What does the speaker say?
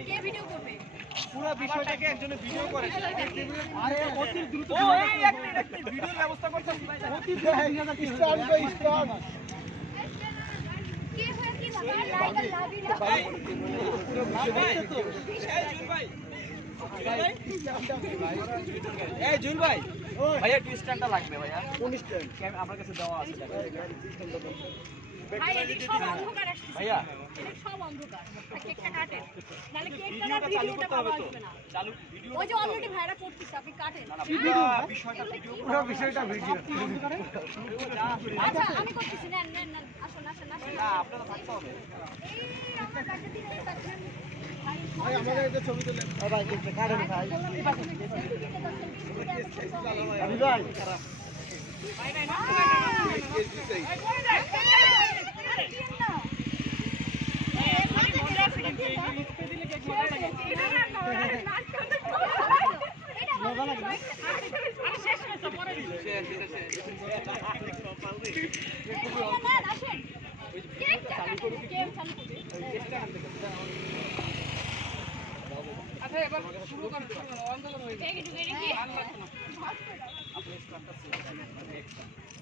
কে video করবে? পুরো বিষয়টাকে একজনে ভিডিও করে আরে অতি দ্রুত একটা ভিডিওর ব্যবস্থা করতেছি ভাই অতি স্টার্ট বাই স্টার্ট কে হয়ে কি বাবা লাইক লাভি না পুরো বিষয়টা তো এই জুল ভাই ভাইয়া টুইস্টারটা লাগবে ভাইয়া কোন স্ট্যান্ড আমার কাছে দেওয়া আছে ভাই এদিক সব অন্ধকার আসছে ভাইয়া এদিক সব অন্ধকার কেকটা কাটেন নালে কেকটা না ভিডিওটা পাওয়া আসবে না চালু ভিডিও ওই যে অলরেডি ভাইরা করতেছে আপনি কাটেন বিষয়টা ভিডিও পুরো বিষয়টা ভিডিও আচ্ছা আমি করতেছি নেন নেন নেন আসুন আসুন আসুন না আপনারা থাকতে হবে এই আমার কাছে দিন ভাই আমাদের একটা ছবি তুলেন ভাই একটা কাটেন ভাই আমি ভাই আচ্ছা এবার শুরু করতে হবে আন্দোলন হয়ে গেছে